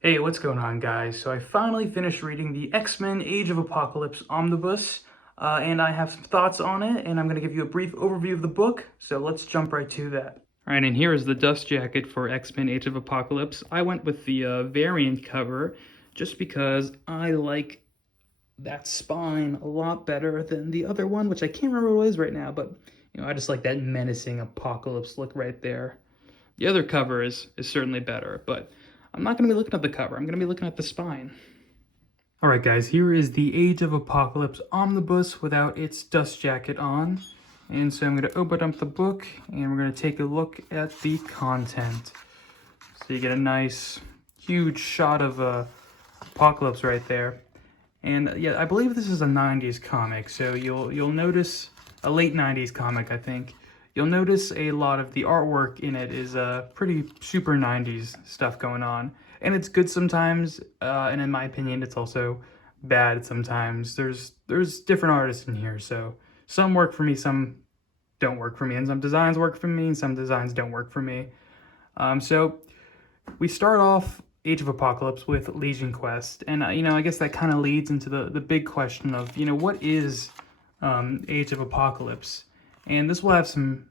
Hey, what's going on, guys? So I finally finished reading the X-Men Age of Apocalypse Omnibus, and I have some thoughts on it, and I'm going to give you a brief overview of the book, so let's jump right to that. All right, and here is the dust jacket for X-Men Age of Apocalypse. I went with the variant cover just because I like that spine a lot better than the other one, which I can't remember what it is right now, but I just like that menacing apocalypse look right there. The other cover is certainly better, but I'm not going to be looking at the cover. I'm going to be looking at the spine. All right, guys, here is the Age of Apocalypse Omnibus without its dust jacket on. And so I'm going to open up the book, and we're going to take a look at the content. So you get a nice, huge shot of Apocalypse right there. And yeah, I believe this is a 90s comic, so you'll notice a late 90s comic, I think. You'll notice a lot of the artwork in it is pretty super 90s stuff going on. And it's good sometimes, and in my opinion, it's also bad sometimes. There's different artists in here, so some work for me, some don't work for me, and some designs work for me, and some designs don't work for me. So we start off Age of Apocalypse with Legion Quest, and I guess that kind of leads into the big question of what is Age of Apocalypse, and this will have some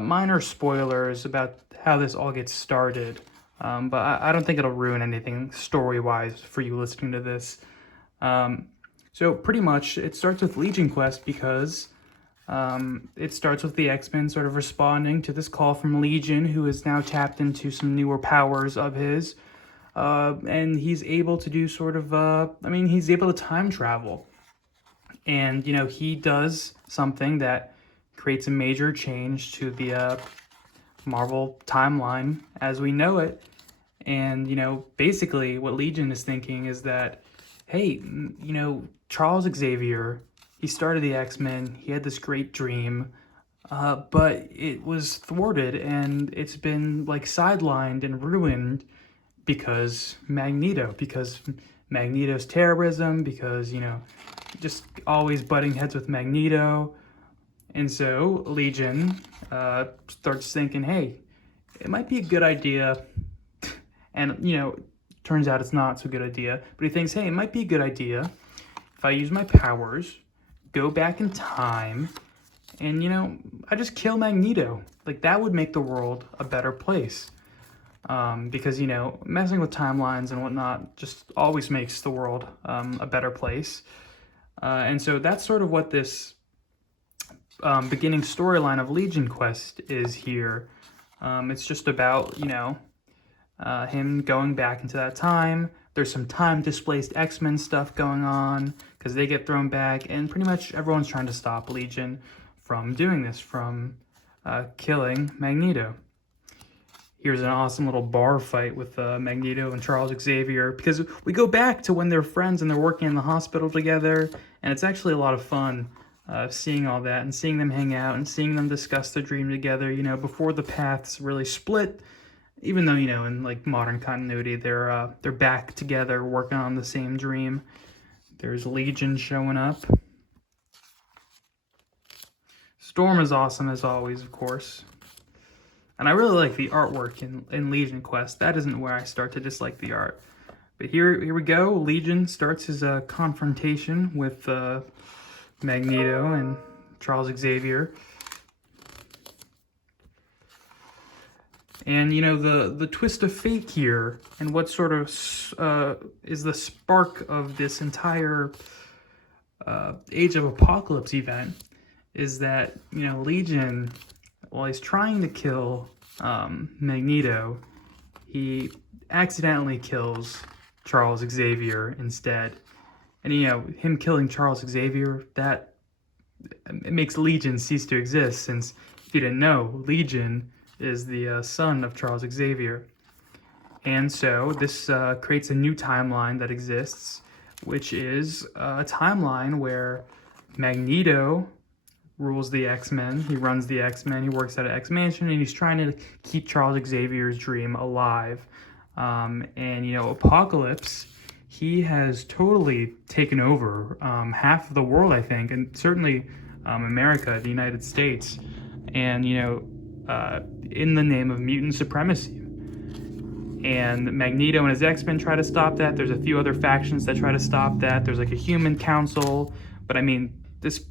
minor spoilers about how this all gets started, but I don't think it'll ruin anything story-wise for you listening to this. So pretty much it starts with Legion Quest because it starts with the X-Men sort of responding to this call from Legion, who is now tapped into some newer powers of his. And he's able to do sort of, he's able to time travel. And, he does something that creates a major change to the Marvel timeline as we know it. And, basically what Legion is thinking is that, hey, Charles Xavier, he started the X-Men, he had this great dream, but it was thwarted and it's been like sidelined and ruined because Magneto's terrorism, because, just always butting heads with Magneto. And so Legion starts thinking, hey, it might be a good idea. And, turns out it's not so good idea. But he thinks, hey, it might be a good idea if I use my powers, go back in time, and, I just kill Magneto. Like, that would make the world a better place. Because, messing with timelines and whatnot just always makes the world a better place. And so that's sort of what this beginning storyline of Legion Quest is here. It's just about, him going back into that time. There's some time-displaced X-Men stuff going on because they get thrown back, and pretty much everyone's trying to stop Legion from doing this, from killing Magneto. Here's an awesome little bar fight with Magneto and Charles Xavier, because we go back to when they're friends and they're working in the hospital together, and it's actually a lot of fun seeing all that and seeing them hang out and seeing them discuss the dream together, before the paths really split, even though, in like modern continuity, they're back together working on the same dream. There's Legion showing up. Storm is awesome as always, of course. And I really like the artwork in Legion Quest. That isn't where I start to dislike the art. But here we go. Legion starts his confrontation with Magneto and Charles Xavier. And, the twist of fate here, and what sort of is the spark of this entire Age of Apocalypse event, is that, Legion, while he's trying to kill Magneto, he accidentally kills Charles Xavier instead. And, him killing Charles Xavier, that it makes Legion cease to exist, since if you didn't know, Legion is the son of Charles Xavier. And so this creates a new timeline that exists, which is a timeline where Magneto rules the X-Men, he runs the X-Men, he works at an X-Mansion, and he's trying to keep Charles Xavier's dream alive. And, Apocalypse, he has totally taken over half of the world, I think, and certainly America, the United States, and, in the name of mutant supremacy. and Magneto and his X-Men try to stop that. There's a few other factions that try to stop that. There's like a human council, but I mean, this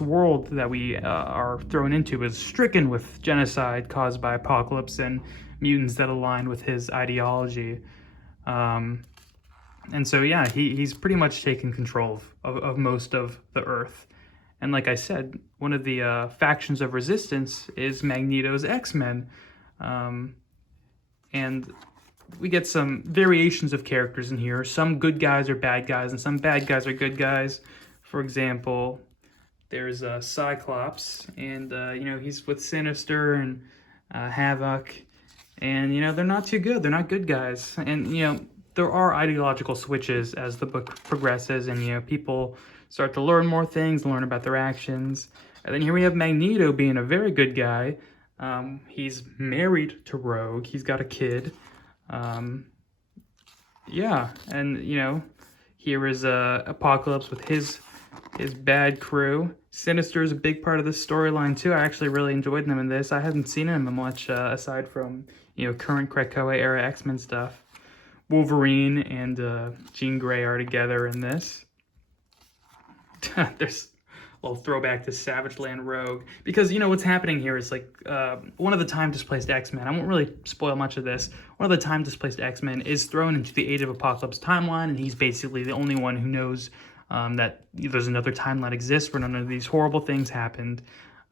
world that we are thrown into is stricken with genocide caused by Apocalypse and mutants that align with his ideology. And so, yeah, he's pretty much taken control of most of the Earth. And like I said, one of the factions of resistance is Magneto's X-Men. And we get some variations of characters in here. Some good guys are bad guys, and some bad guys are good guys. For example, there's Cyclops, and he's with Sinister and Havoc, and they're not too good. They're not good guys, and there are ideological switches as the book progresses, and people start to learn more things, learn about their actions. And then here we have Magneto being a very good guy. He's married to Rogue. He's got a kid. Yeah, and here is Apocalypse with his bad crew. Sinister is a big part of this storyline too. I actually really enjoyed them in this. I hadn't seen him much aside from current Krakoa era X-Men stuff. Wolverine and Jean Grey are together in this. There's a little throwback to Savage Land Rogue, because what's happening here is like one of the time displaced X-Men. I won't really spoil much of this. One of the time displaced X-Men is thrown into the Age of Apocalypse timeline, and he's basically the only one who knows that there's another timeline exists where none of these horrible things happened.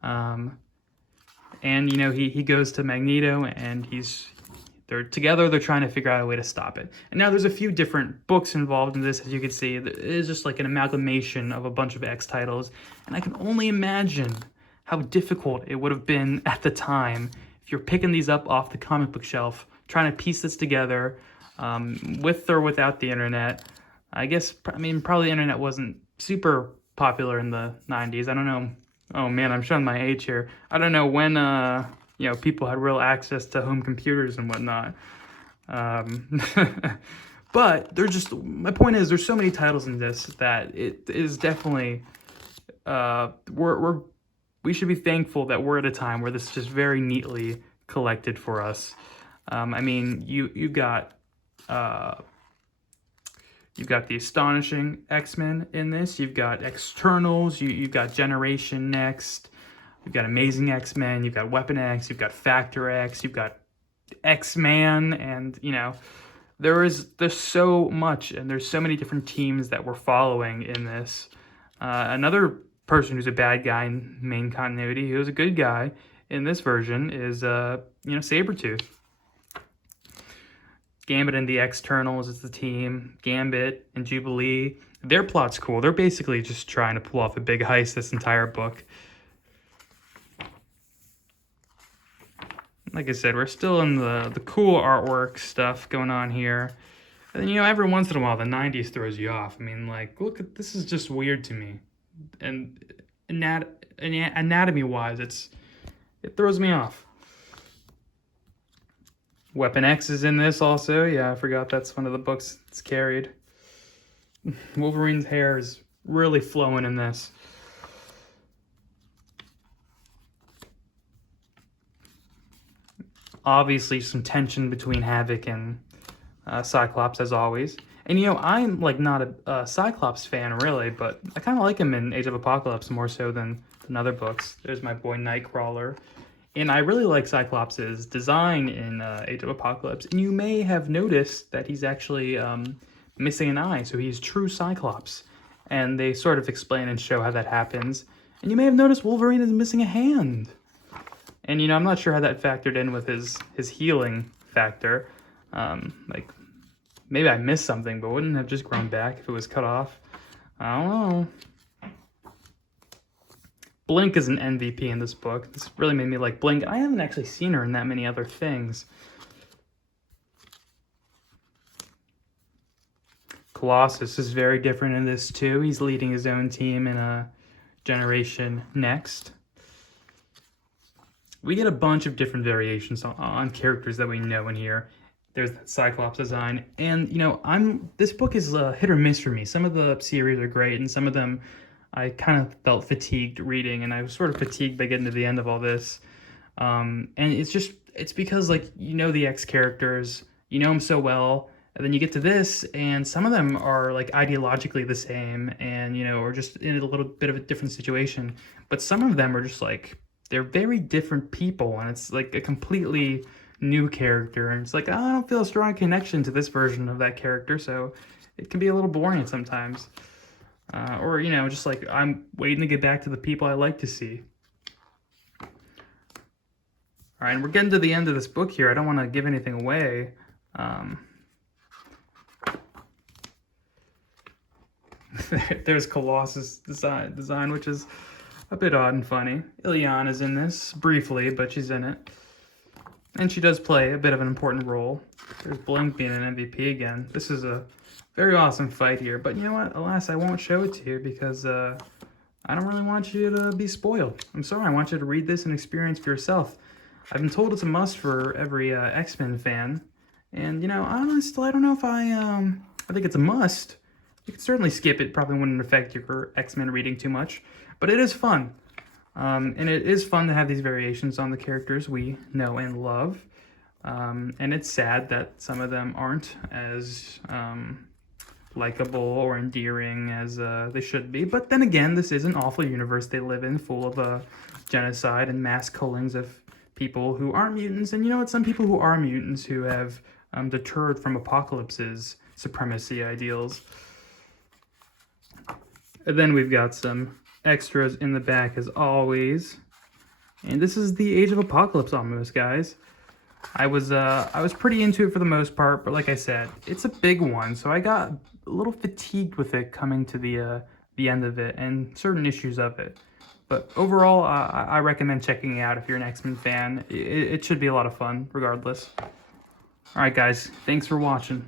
And he goes to Magneto, and they're together. They're trying to figure out a way to stop it. And now there's a few different books involved in this, as you can see. It is just like an amalgamation of a bunch of X titles. And I can only imagine how difficult it would have been at the time if you're picking these up off the comic book shelf, trying to piece this together with or without the internet. Probably the internet wasn't super popular in the 90s. I don't know. Oh man, I'm showing my age here. I don't know when people had real access to home computers and whatnot. But my point is, there's so many titles in this that it is definitely, we should be thankful that we're at a time where this is just very neatly collected for us. You've got the Astonishing X-Men in this. You've got Externals. You've got Generation Next. You've got Amazing X-Men. You've got Weapon X. You've got Factor X. You've got X-Man. And, there's so much, and there's so many different teams that we're following in this. Another person who's a bad guy in main continuity, who's a good guy in this version, is, Sabretooth. Gambit and the Externals is the team. Gambit and Jubilee. Their plot's cool. They're basically just trying to pull off a big heist this entire book. Like I said, we're still in the cool artwork stuff going on here. And then, every once in a while, the 90s throws you off. Look at this, is just weird to me. And anatomy-wise, it throws me off. Weapon X is in this also. Yeah, I forgot that's one of the books it's carried. Wolverine's hair is really flowing in this. Obviously, some tension between Havoc and Cyclops, as always. And, I'm, not a Cyclops fan, really, but I kind of like him in Age of Apocalypse more so than other books. There's my boy Nightcrawler. And I really like Cyclops' design in Age of Apocalypse. And you may have noticed that he's actually missing an eye, so he's true Cyclops. And they sort of explain and show how that happens. And you may have noticed Wolverine is missing a hand. And, I'm not sure how that factored in with his healing factor. Maybe I missed something, but wouldn't it have just grown back if it was cut off? I don't know. Blink is an MVP in this book. This really made me like Blink. I haven't actually seen her in that many other things. Colossus is very different in this too. He's leading his own team in a Generation Next. We get a bunch of different variations on characters that we know in here. There's that Cyclops design. And, this book is hit or miss for me. Some of the series are great, and some of them I kind of felt fatigued reading, and I was sort of fatigued by getting to the end of all this. And it's because, the X characters, you know them so well, and then you get to this, and some of them are like ideologically the same, and or just in a little bit of a different situation. But some of them are just like they're very different people, and it's like a completely new character, and it's like, oh, I don't feel a strong connection to this version of that character, so it can be a little boring sometimes. Or just like I'm waiting to get back to the people I like to see. All right, and we're getting to the end of this book here. I don't want to give anything away. There's Colossus design, which is a bit odd and funny. Ileana's in this briefly, but she's in it. And she does play a bit of an important role. There's Blink being an MVP again. This is a very awesome fight here. But you know what? Alas, I won't show it to you because I don't really want you to be spoiled. I'm sorry. I want you to read this and experience for yourself. I've been told it's a must for every X-Men fan. And, honestly, I don't know if I think it's a must. You could certainly skip it. Probably wouldn't affect your X-Men reading too much. But it is fun. And it is fun to have these variations on the characters we know and love. And it's sad that some of them aren't as likable or endearing as they should be. But then again, this is an awful universe they live in, full of genocide and mass killings of people who aren't mutants. And you know what? Some people who are mutants who have deterred from Apocalypse's supremacy ideals. And then we've got some extras in the back as always. And this is the Age of Apocalypse Omnibus, guys. I was pretty into it for the most part, but like I said, it's a big one, so I got a little fatigued with it coming to the end of it and certain issues of it. But overall, I recommend checking it out if you're an X-Men fan. It should be a lot of fun, regardless. All right, guys, thanks for watching.